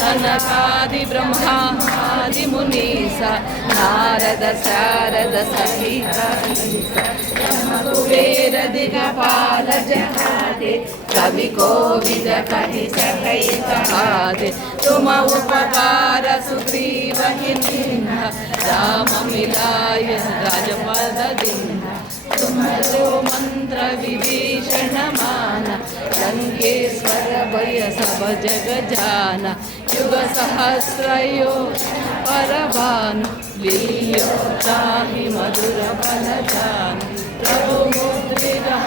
सनकादि ब्रह्मादि मुनीसा नारद शारद सहित कुबेर दिगपाल जहाते कवि कोविद कहि सकै कहाते तुम उपकार सुग्रीव हिन्हा राम मिलाय राजपद दिन्हा तुम्हारो मंत्र विभीषण माना लंकेश्वर भय सब जग जाना युग सहस्रयो परभानु लील्यो ताहि मधुर बल जानु प्रभु मुद्रिका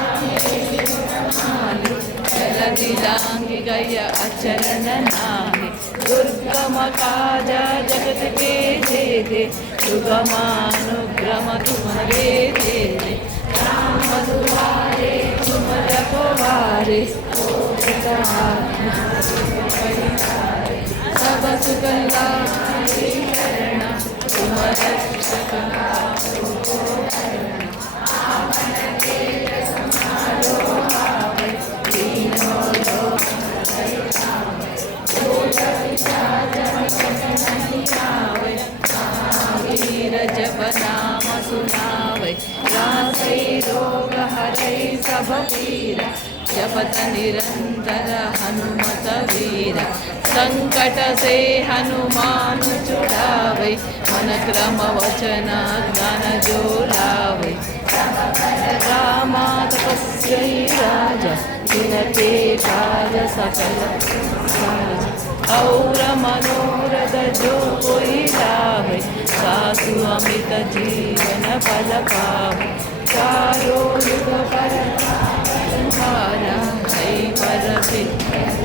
जलधि लांघि गय अचरण नाहि दुर्गम काज जगत के जेते सुगमानुग्रम तुम्हारे तेरे राम दुआरे तुम रखवारे सब सुगंधा तुम रक्षक जप नाम सुनावै रासै रोग हरै सब पीरा जपत निरंतर हनुमत वीरा संकट से हनुमान छुड़ावै मन क्रम वचन ज्ञान जो लावै रामा तपस्वी राजा जिनके काज सकल साज और मनोरथ जो कोई लावे सासु अमित जीवन फल पावे चारों युग पर तुम्हारा है पर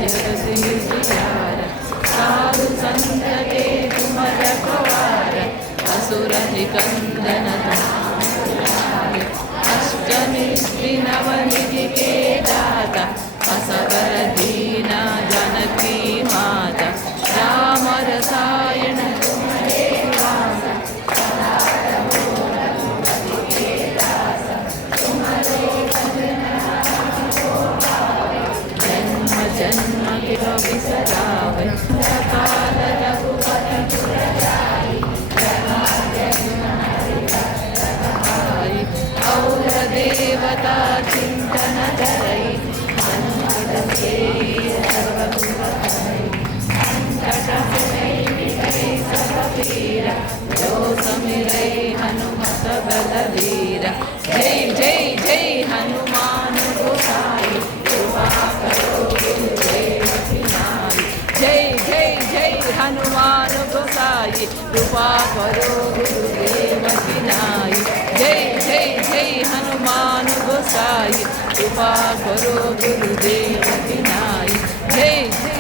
जगत साधु संत के तुम रखवारा असुर निकंदन तुम्हारे अष्टमी नवनिधि के दाता असबर दीना जानकी माता राम रसायन तुम्हारे वासा जन्म जन्म के बिसरावे काल रघुपति पुर जाई और देवता चिंतन धरई जो समिरै हनुमत बलवीर जय जय जय हनुमान गोसाई कृपा करो गुरुदेव की नाई जय जय जय हनुमान गोसाई कृपा करो गुरुदेव की नाई जय जय जय हनुमान गोसाई कृपा करो गुरुदेव की नाई जय जय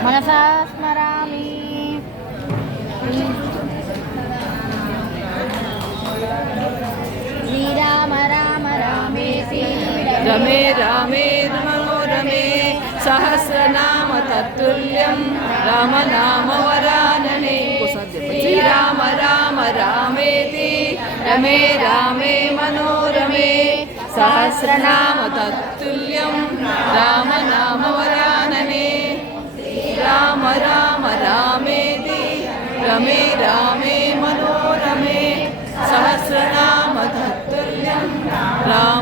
मनसा स्मरामि श्रीराम राम रामेति रमे रामे मनोरमे सहस्रनाम तत्तुल्यं राम नाम वरानने श्रीराम राम रामेति रमे रामे मनोरमे सहस्रनाम तत्तुल्यं राम नाम वरानने राम रमे रामे मनोरमे सहस्रनाम तत्तुल्यं राम